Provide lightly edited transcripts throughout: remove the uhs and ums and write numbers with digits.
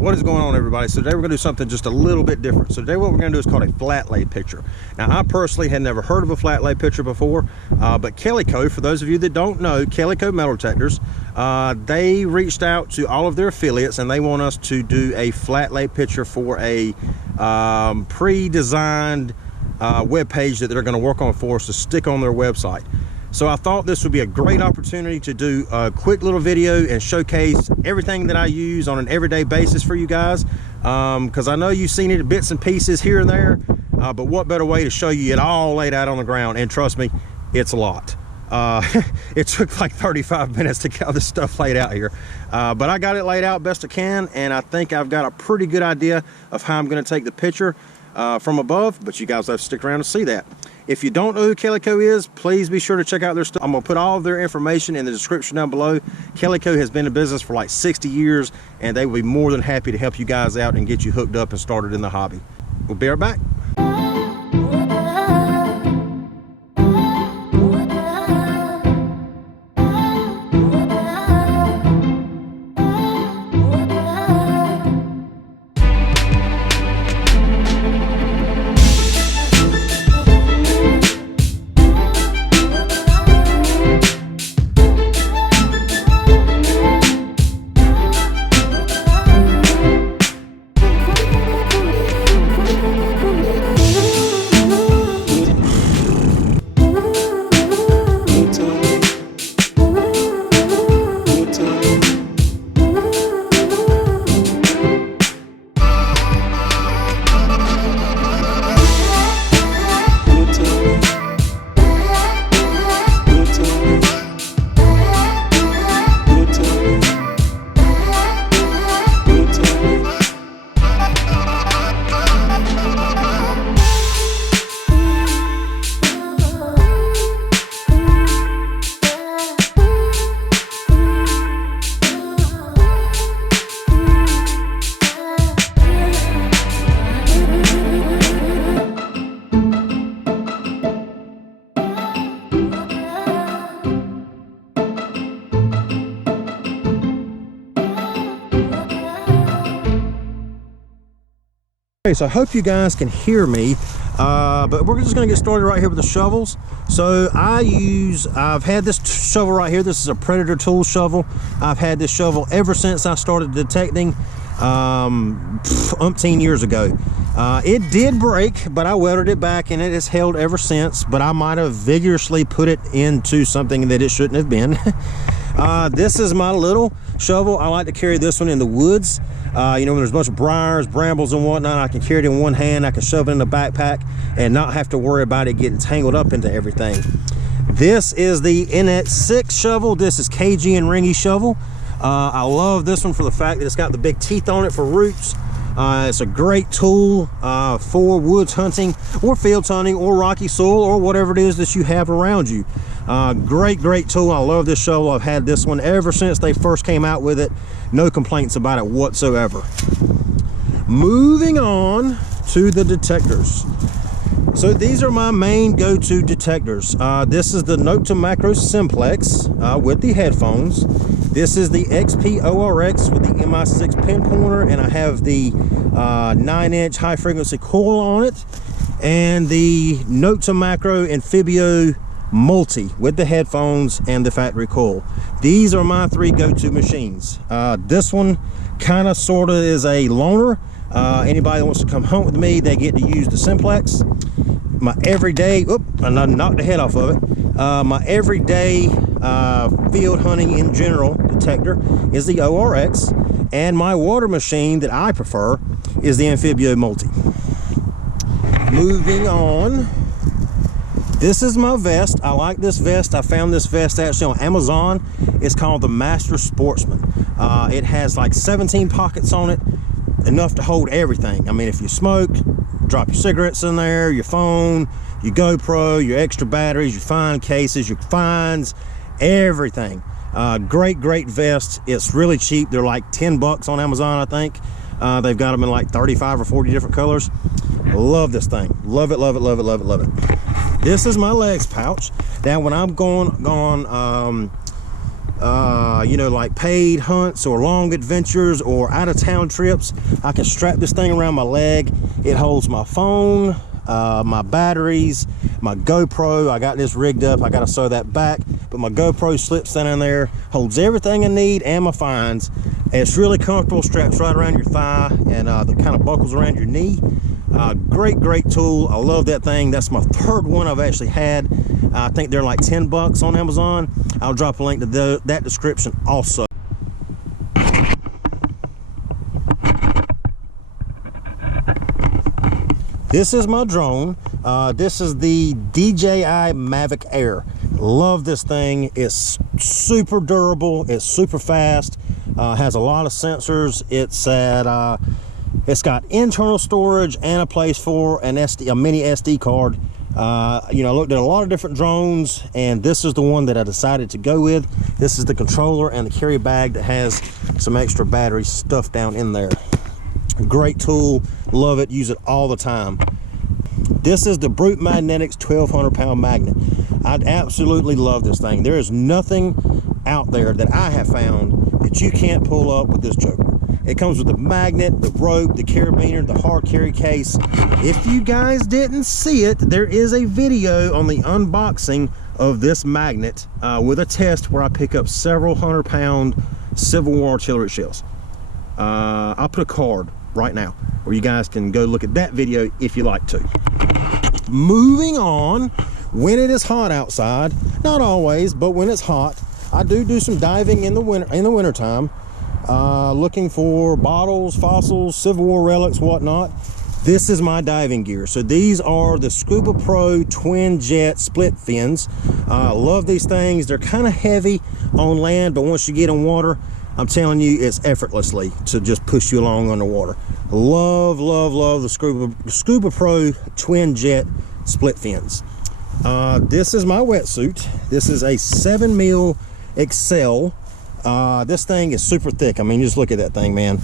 What is going on, everybody? So today we're going to do something just a little bit different. So today what we're going to do is called a flat lay picture. Now, I personally had never heard of a flat lay picture before, but Kellyco, for those of you that don't know, Kellyco metal detectors, they reached out to all of their affiliates and they want us to do a flat lay picture for a pre-designed web page that they're going to work on for us to stick on their website. So I thought this would be a great opportunity to do a quick little video and showcase everything that I use on an everyday basis for you guys, because I know you've seen it in bits and pieces here and there, but what better way to show you it all laid out on the ground? And trust me, it's a lot. It took like 35 minutes to get all this stuff laid out here, but I got it laid out best I can, and I think I've got a pretty good idea of how I'm going to take the picture from above, but you guys have to stick around to see that. If you don't know who Kellyco is, please be sure to check out their stuff. I'm going to put all of their information in the description down below. Kellyco has been in business for like 60 years, and they will be more than happy to help you guys out and get you hooked up and started in the hobby. We'll be right back. Okay, so I hope you guys can hear me, but we're just going to get started right here with the shovels. So I've had this shovel right here. This is a Predator tool shovel. I've had this shovel ever since I started detecting umpteen years ago. It did break, but I welded it back and it has held ever since, but I might have vigorously put it into something that it shouldn't have been. This is my little shovel. I like to carry this one in the woods. You know, when there's a bunch of briars, brambles and whatnot, I can carry it in one hand. I can shove it in the backpack and not have to worry about it getting tangled up into everything. This is the NX6 shovel. This is KG and Ringy shovel. I love this one for the fact that it's got the big teeth on it for roots. It's a great tool for woods hunting or fields hunting or rocky soil or whatever it is that you have around you. Great tool. I love this shovel. I've had this one ever since they first came out with it. No complaints about it whatsoever. Moving on to the detectors. So these are my main go-to detectors. This is the Note to Macro Simplex with the headphones. This is the XP ORX with the MI6 pin pointer, and I have the 9-inch high frequency coil on it, and the Note to Macro Amphibio Multi with the headphones and the factory coil. These are my three go-to machines. This one kind of sort of is a loner. Anybody that wants to come hunt with me, they get to use the Simplex. My everyday, and I knocked the head off of it. My everyday field hunting in general detector is the ORX, and my water machine that I prefer is the Amphibio Multi. Moving on, this is my vest. I like this vest. I found this vest actually on Amazon. It's called the Master Sportsman. It has like 17 pockets on it, enough to hold everything. I mean, if you smoke, drop your cigarettes in there, your phone, your GoPro, your extra batteries, your fine cases, your fines, everything. Great vest. It's really cheap. They're like 10 bucks on Amazon, I think. They've got them in like 35 or 40 different colors. Love this thing. Love it. This is my legs pouch. Now when I'm going you know, like paid hunts or long adventures or out of town trips. I can strap this thing around my leg. It holds my phone, my batteries, my GoPro. I got this rigged up. I got to sew that back, but my GoPro slips down in there, holds everything I need and my finds. And it's really comfortable, straps right around your thigh, and the kind of buckles around your knee. Great tool. I love that thing. That's my third one I've actually had. I think they're like 10 bucks on Amazon. I'll drop a link to that description also. This is my drone. This is the DJI Mavic Air. Love this thing. It's super durable. It's super fast. Has a lot of sensors. It's got internal storage and a place for a mini SD card. You know, I looked at a lot of different drones, and this is the one that I decided to go with. This is the controller and the carry bag that has some extra battery stuff down in there. Great tool. Love it. Use it all the time. This is the Brute Magnetics 1200 pound magnet. I absolutely love this thing. There is nothing out there that I have found that you can't pull up with this joker. It comes with the magnet, the rope, the carabiner, the hard carry case. If you guys didn't see it, there is a video on the unboxing of this magnet with a test where I pick up several 100-pound Civil War artillery shells. I'll put a card right now where you guys can go look at that video if you like to. Moving on, when it is hot outside, not always, but when it's hot, I do some diving in the winter time. Looking for bottles, fossils, Civil War relics, whatnot. This is my diving gear. So these are the Scuba Pro twin jet split fins. Love these things. They're kind of heavy on land, but once you get in water, I'm telling you, it's effortlessly to just push you along underwater. Love the Scuba Pro twin jet split fins. This is my wetsuit. This is a 7mm Excel. This thing is super thick. I mean, just look at that thing, man.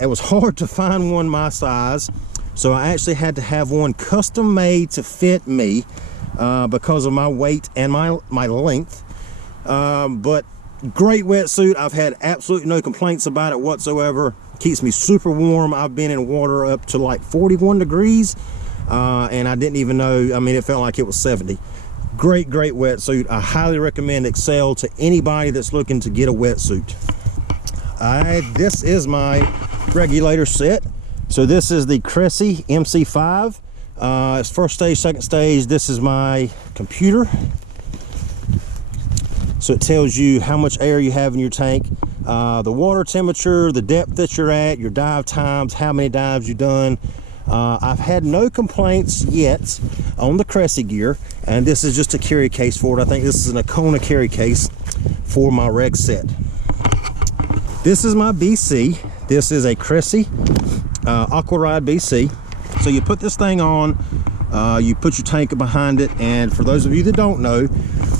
It was hard to find one my size, so I actually had to have one custom made to fit me because of my weight and my length. But great wetsuit. I've had absolutely no complaints about it whatsoever. Keeps me super warm. I've been in water up to like 41 degrees, and I didn't even know. I mean, it felt like it was 70. Great wetsuit. I highly recommend Excel to anybody that's looking to get a wetsuit. This is my regulator set. So this is the Cressy MC5. It's first stage, second stage. This is my computer. So it tells you how much air you have in your tank, the water temperature, the depth that you're at, your dive times, how many dives you've done. I've had no complaints yet on the Cressy gear, and this is just a carry case for it. I think this is an Icona carry case for my reg set. This is my BC. This is a Cressy Aquaride BC. So you put this thing on, you put your tank behind it, and for those of you that don't know,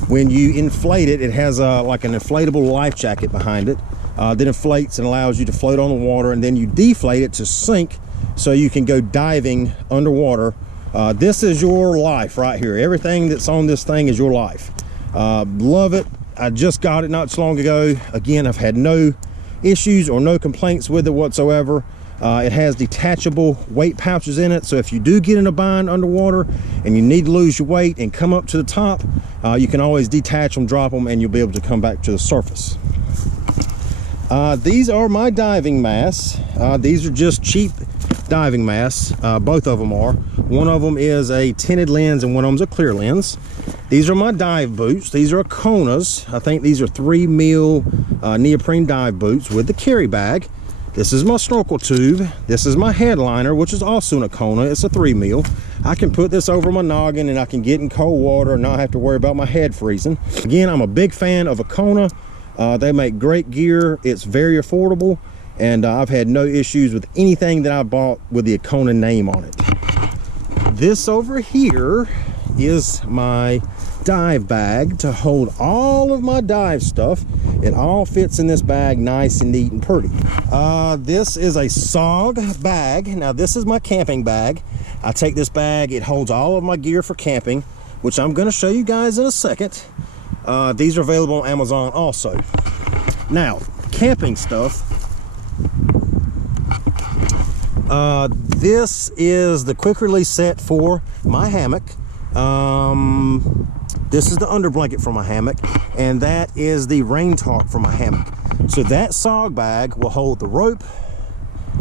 when you inflate it, it has like an inflatable life jacket behind it that inflates and allows you to float on the water, and then you deflate it to sink so you can go diving underwater. This is your life right here. Everything that's on this thing is your life. Love it. I just got it not so long ago. Again, I've had no issues or no complaints with it whatsoever. It has detachable weight pouches in it, so if you do get in a bind underwater and you need to lose your weight and come up to the top, you can always detach them, drop them, and you'll be able to come back to the surface. These are my diving masks. These are just cheap diving masks. Both of them are. One of them is a tinted lens and one of them is a clear lens. These are my dive boots. These are Iconas. I think these are 3mm neoprene dive boots with the carry bag. This is my snorkel tube. This is my headliner, which is also an Icona. It's a 3mm. I can put this over my noggin and I can get in cold water and not have to worry about my head freezing. Again, I'm a big fan of Icona. They make great gear. It's very affordable, and I've had no issues with anything that I bought with the Icona name on it. This over here is my dive bag to hold all of my dive stuff. It all fits in this bag nice and neat and pretty. This is a SOG bag. Now this is my camping bag. I take this bag, it holds all of my gear for camping, which I'm going to show you guys in a second. These are available on Amazon also. Now, camping stuff. This is the quick release set for my hammock. This is the under blanket for my hammock, and that is the rain tarp for my hammock. So that sog bag will hold the rope,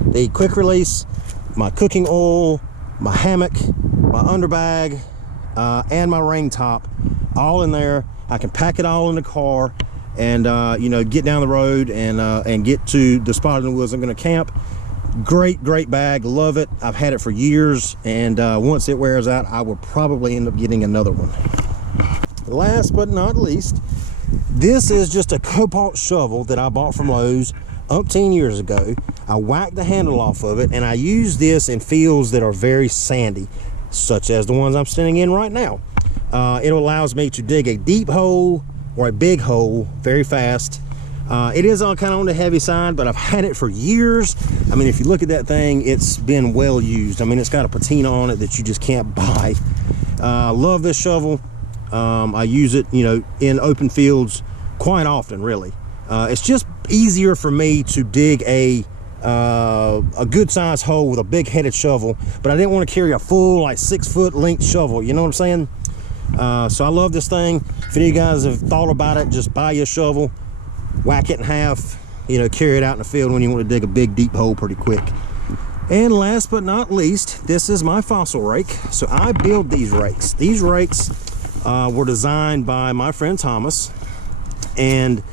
the quick release, my cooking oil, my hammock, my under bag, and my rain top, all in there. I can pack it all in the car and you know, get down the road and get to the spot in the woods I'm going to camp. Great bag, love it. I've had it for years, and once it wears out, I will probably end up getting another one. Last but not least, this is just a cobalt shovel that I bought from Lowe's umpteen years ago. I whacked the handle off of it, and I use this in fields that are very sandy, such as the ones I'm standing in right now. It allows me to dig a deep hole or a big hole very fast. It is kind of on the heavy side, but I've had it for years. I mean, if you look at that thing, it's been well used. I mean, it's got a patina on it that you just can't buy. Love this shovel. I use it, you know, in open fields quite often, really. It's just easier for me to dig a good sized hole with a big headed shovel, but I didn't want to carry a full, like, 6 foot length shovel, you know what I'm saying? So I love this thing. If any of you guys have thought about it, just buy you a shovel, whack it in half, you know, carry it out in the field when you want to dig a big deep hole pretty quick. And last but not least, this is my fossil rake. So I build these rakes. These rakes were designed by my friend Thomas, and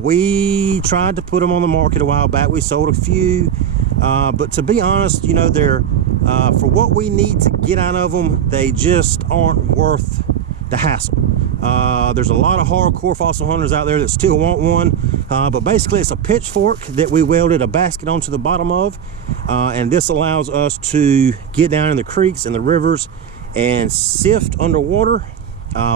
we tried to put them on the market a while back. We sold a few, but to be honest, you know, they're for what we need to get out of them, they just aren't worth the hassle. There's a lot of hardcore fossil hunters out there that still want one, but basically it's a pitchfork that we welded a basket onto the bottom of, and this allows us to get down in the creeks and the rivers and sift underwater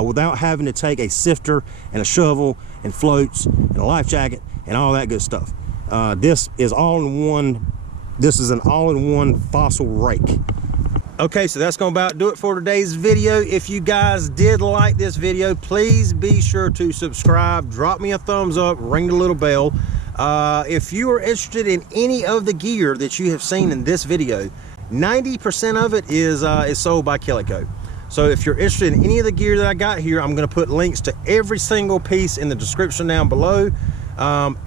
without having to take a sifter and a shovel and floats and a life jacket and all that good stuff. This is all-in-one. This is an all-in-one fossil rake. Okay, so that's gonna about do it for today's video. If you guys did like this video, please be sure to subscribe, drop me a thumbs up, ring the little bell. If you are interested in any of the gear that you have seen in this video, 90% of it is sold by Kellyco. So if you're interested in any of the gear that I got here, I'm gonna put links to every single piece in the description down below.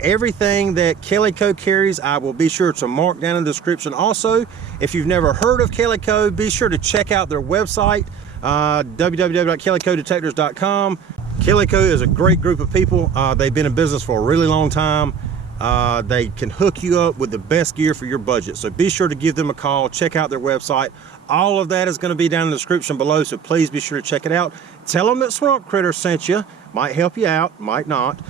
Everything that Kellyco carries, I will be sure to mark down in the description. Also, if you've never heard of Kellyco, be sure to check out their website, www.kellycodetectors.com. Kellyco is a great group of people. They've been in business for a really long time. They can hook you up with the best gear for your budget. So be sure to give them a call, check out their website. All of that is going to be down in the description below, so please be sure to check it out. Tell them that SwampKritter sent you. Might help you out, might not.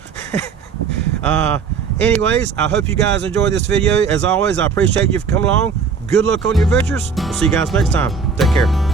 Anyways, I hope you guys enjoyed this video. As always, I appreciate you for coming along. Good luck on your adventures. We'll see you guys next time. Take care.